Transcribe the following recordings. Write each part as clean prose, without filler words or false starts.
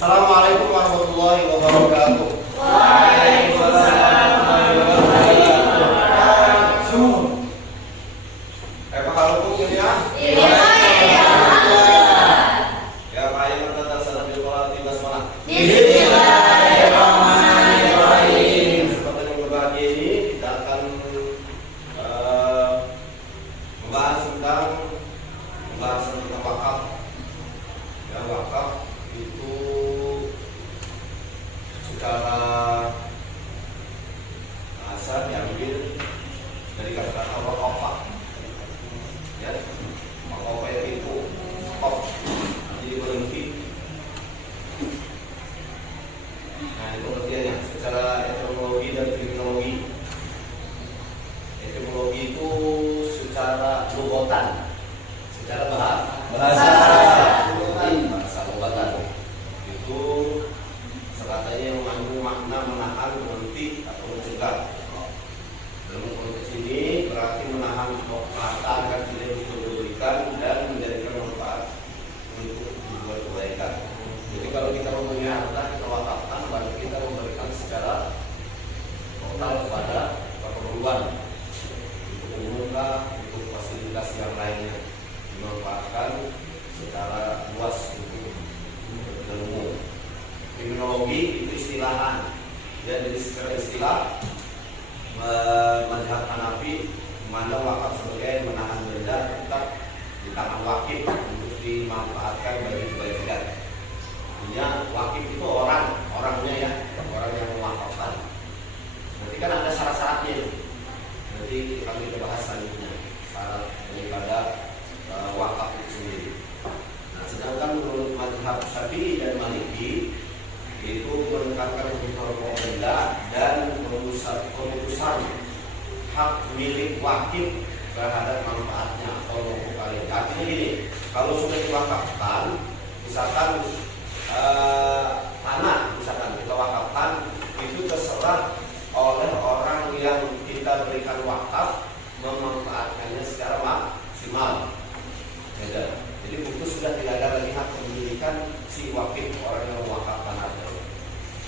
Assalamualaikum warahmatullahi wabarakatuh. Waalaikumsalam warahmatullahi wabarakatuh. Apa kalau ya? Iya, alhamdulillah. Ya, kaya mendatar sana bil qala tiba semangat. Bismillahirrahmanirrahim. Kesempatan yang berbahagia ini kita akan membahas tentang wakaf. Ya, wakaf itu secara bahasa diambil dari kata-kata waqafa. Ya, waqafa itu stop, jadi berhenti. Nah, itu pengertiannya secara etimologi dan kriminologi. Etimologi itu secara lugatan, secara bahasa lugatan itu katanya yang mengandung makna menahan, berhenti atau mencegah. Dalam konteks ini berarti menahan harta agar tidak diberikan dan menjadikan manfaat untuk tujuan kebaikan. Jadi kalau kita mempunyai harta, kita wakafkan, berarti kita memberikan secara total kepada keperluan untuk umum lah, untuk fasilitas yang lainnya, dimanfaatkan secara luas untuk kepentingan umum. Kriminologi itu istilahan, ya, jadi secara istilah mazhab Hanafi memandang wakaf sebagai menahan benda tetap di tangan wakif untuk dimanfaatkan bagi kebaikan. Artinya wakif itu orangnya ya, orang yang mewakafkan. Nanti kan ada syarat-syaratnya. Nanti kami kita bahas selanjutnya syarat daripada wakaf itu sendiri. Nah, sedangkan menurut mazhab Syafi'i dan Maliki itu menekankan hukum benda dan pemutusan hak milik wakif terhadap manfaatnya atau hukum kali. Artinya gini, kalau sudah diwakafkan, misalkan tanah, misalkan kita wakafkan, itu terserah oleh orang yang kita berikan wakaf memanfaatkannya secara maksimal. Beda. Jadi putus sudah tidak ada lagi hak kepemilikan si wakif, orang yang mewakafkan harta.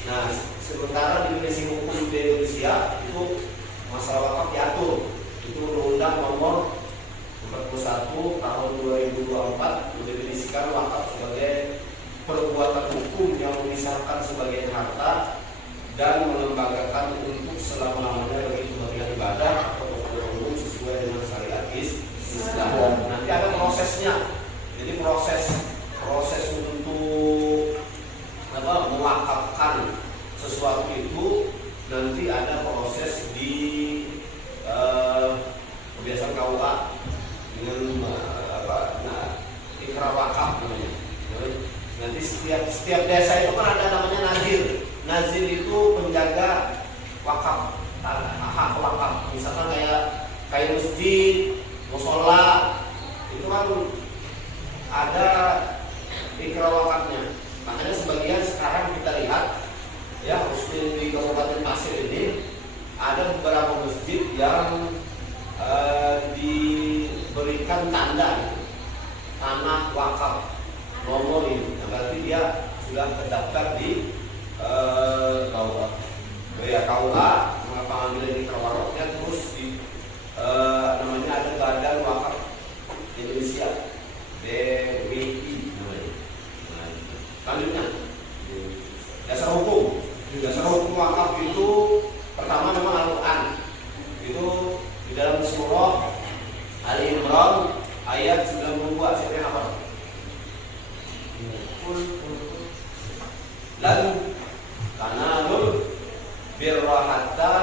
Nah, sementara di Indonesia hukum di Indonesia itu masalah wakaf diatur. Itu Undang-Undang Nomor 41 Tahun 2024 mendefinisikan wakaf sebagai perbuatan hukum yang memisahkan sebagian harta dan melembagakan untuk selama-lamanya bagi kepentingan ibadah atau kepentingan umum sesuai dengan syariat Islam. Nanti ada prosesnya. Jadi proses untuk mewakafkan sesuatu itu nanti ada proses di kebiasaan KUA dengan ikrar wakaf namanya. Nanti setiap desa itu kan ada namanya nazir. Nazir itu penjaga wakaf, hak wakaf. Misalkan kayak masjid, musola, itu kan ada ikrar wakafnya. Makanya sebagian sekarang kita lihat ya, khususnya di Kabupaten Pasir ini ada beberapa masjid yang diberikan tanda gitu, tanah wakaf nomor ini. Nah, berarti dia sudah terdaftar di KUA, pengambilan ikrar wakafnya, terus di namanya ada Badan Wakaf Indonesia, BWI namanya. Nah, selanjutnya dasar hukum wakaf itu pertama memang Al-Quran. Itu di dalam surah Ali Imran ayat 92. Siapa yang hafal? Lan tanalul birra hatta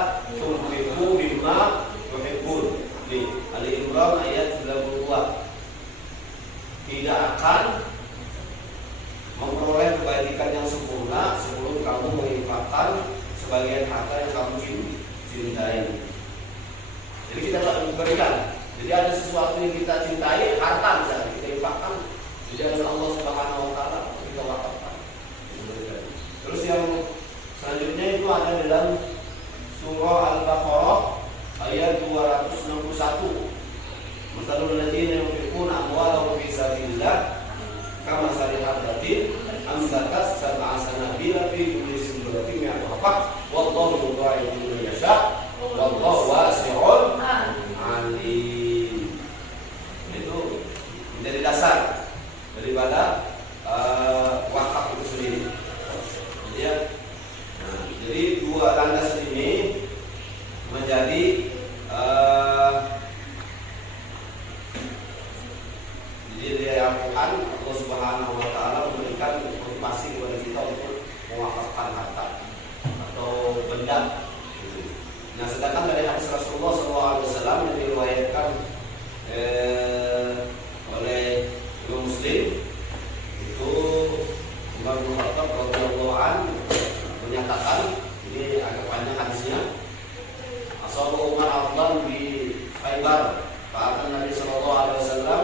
tepat. Wallahu yudha'ifu liman yasha. Wallahu wasi'un alim. Itu menjadi dasar daripada wakaf itu sendiri. Jadi dua landas ini menjadi jadi Al-Quran. Allah Subhanahu wa Ta'ala memberikan motivasi kepada kita untuk mewakafkan harta atau benda. Nah, sedangkan dari hadis Rasulullah SAW yang diriwayatkan oleh Imam Muslim, itu Umar bin Khattab radhiyallahu anhu menyatakan, ini agak panjang hadisnya, ashabu Umar afdal di Khaybar, kata Nabi sallallahu alaihi wasallam,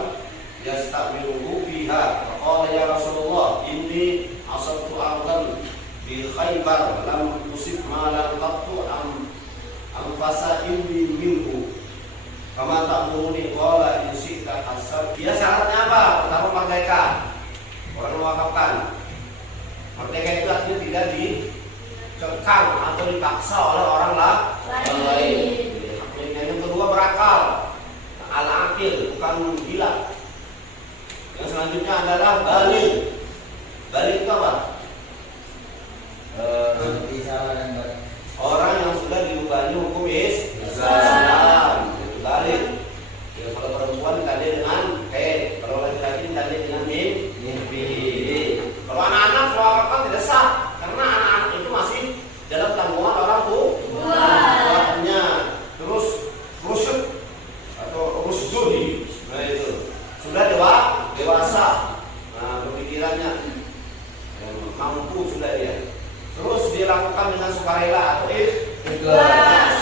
yastamiluhu fiha, qala ya Rasulullah inni asabtu afdal di Khaybar lam tusib malan qattu am fasa inni minhu kama ta'muruni, qala in syi'ta hasab. Dia syaratnya apa? Pertama merdeka. Orang mewakafkan. Merdeka itu artinya tidak dikekang atau dipaksa oleh orang lain. Yang kedua berakal, al-aqil, bukan gila. Yang selanjutnya adalah baligh. Baligh itu apa? Orang yang sudah dirubahnya hukum Islam. Itu baligh. Ya, kalau perempuan ditandai dengan kalau laki-laki ditandai dengan mimpi. Kalau anak-anak mewakafkan tidak sah, karena anak-anak itu masih dalam tanggungan orang tuanya. Terus rusyud atau rusdudi, nah itu sudah dewasa, nah, pemikirannya mampu sudah dia. Terus dia lakukan dengan sukarela atau ikhlas.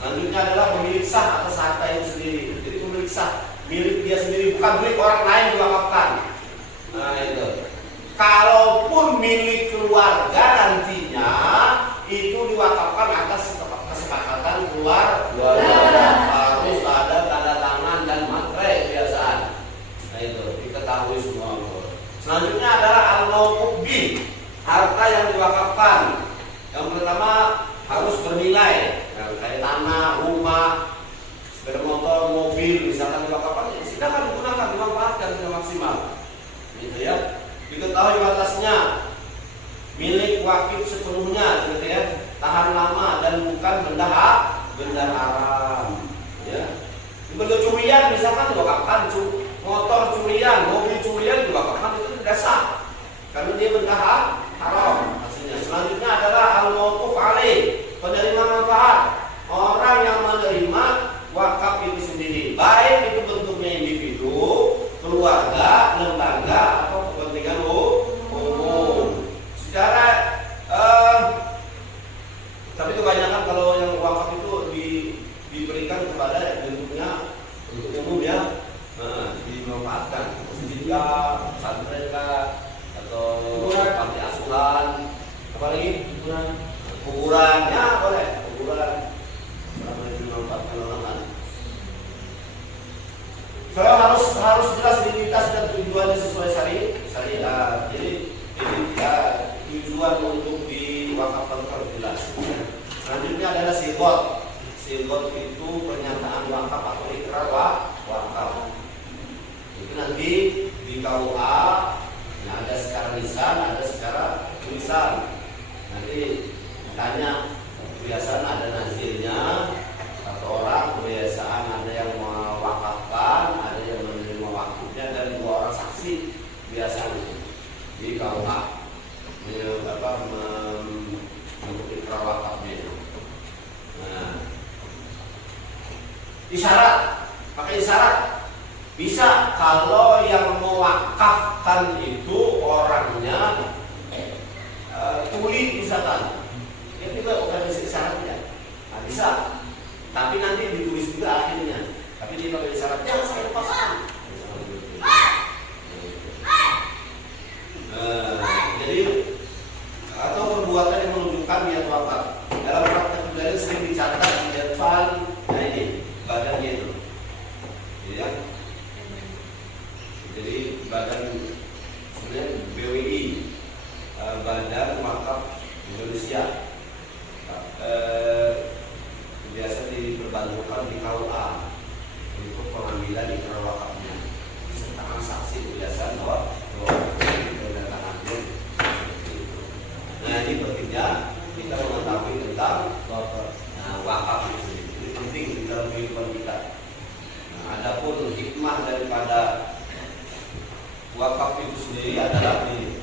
Selanjutnya adalah pemilik sah atas harta itu sendiri. Jadi pemilik sah, milik dia sendiri, bukan milik orang lain diwakafkan. Nah itu. Kalaupun milik keluarga nantinya itu diwakafkan atas kesepakatan keluarga. Harus ada tanda tangan dan materai kebiasaan. Nah itu diketahui semua. Selanjutnya adalah al-mawquf bi, harta yang diwakafkan. Yang pertama harus bernilai, kayak tanah, rumah, sepeda motor, mobil, misalkan diwakafkan, silakan digunakan, dimanfaatkan dengan maksimal. Gitu ya. Diketahui batasnya, milik wakif sepenuhnya, gitu ya, tahan lama dan bukan benda haram. Ya. Benda curian misalkan diwakafkan, motor curian, mobil curian diwakafkan, itu tidak sah karena dia benda haram hasilnya. Selanjutnya adalah al-mawquf alaih, penerima manfaat, orang yang menerima wakaf itu sendiri, baik itu bentuknya individu, keluarga, lembaga atau kepentingan umum. Secara tapi kebanyakan kalau yang wakaf itu diberikan kepada bentuknya umum ya, dimanfaatkan jika pesantren atau panti asuhan, apalagi kuburan ya boleh, kuburan ramai dimanfaatkan orang. Kalau harus jelas identitas dan tujuannya sesuai syariat. Jadi tujuan untuk diwakafkan harus jelas. Selanjutnya adalah sigot. Sigot itu pernyataan wakaf atau ikrar wakaf. Itu nanti di KUA, nah ada secara lisan, ada secara tulisan. Nanti ditanya, kebiasaan ada nazirnya, atau orang kebiasaan ada yang mewakafkan, ada yang menerima wakafnya, dan 2 orang saksi biasanya di KUA untuk ikrar wakafnya. Nah, isyarat, pakai isyarat bisa kalau yang mewakafkan itu orangnya tuli misalkan, ya juga bukan isyaratnya. Nah, bisa, tapi nanti ditulis juga akhirnya. Tapi dia pakai isyaratnya saya lepaskan. Jadi atau perbuatan yang menunjukkan niat wakaf. Dalam praktek belajar sering dicatat di depan, nah ini badannya itu, ya. Jadi badan sebenarnya BWI, Badan Wakaf Indonesia. tentang wakaf itu sendiri. Ini penting di dalam kehidupan kita. Nah, adapun hikmah daripada wakaf itu sendiri adalah ini.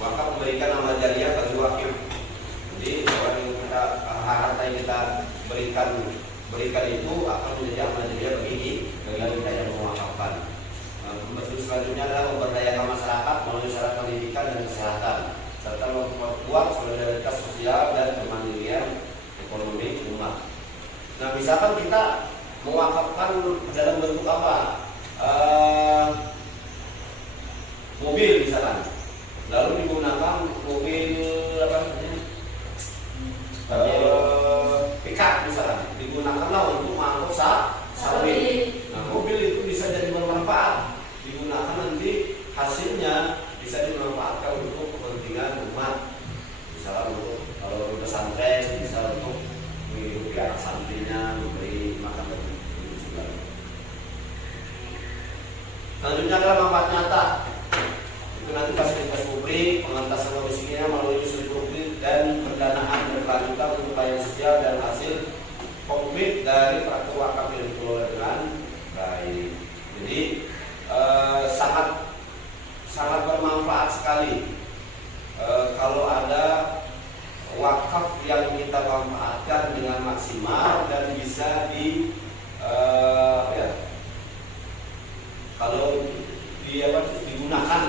Wakaf memberikan amal jariah bagi wakif. Jadi orang yang kita harta yang kita berikan itu akan menjadi amal jariah bagi kita yang mewakafkan. Bentuk selanjutnya adalah memberdayakan masyarakat melalui syarat pendidikan dan kesehatan, serta memperkuat solidaritas sosial dan kemandirian ekonomi umat. Nah, misalkan kita mewakafkan dalam bentuk apa? Mobil misalkan, lalu digunakan mobil apa namanya? Pickup misalkan, digunakanlah untuk mengangkut sawit. Nah, mobil itu bisa jadi bermanfaat, digunakan nanti hasilnya bisa dimanfaatkan untuk kepentingan umat, misalnya untuk kalau pesantren, bisa untuk menghidupi anak santrinya, memberi makan dan segala. Selanjutnya adalah manfaat nyata. Itu nanti fasilitas publik, pengentasan kemiskinan melalui industri publik dan pendanaan berkelanjutan untuk pelayanan sosial dan hasil konkret dari praktek wakaf yang dikelola dengan baik. Jadi sangat bermanfaat sekali kalau ada wakaf yang kita manfaatkan dengan maksimal dan bisa kalau digunakan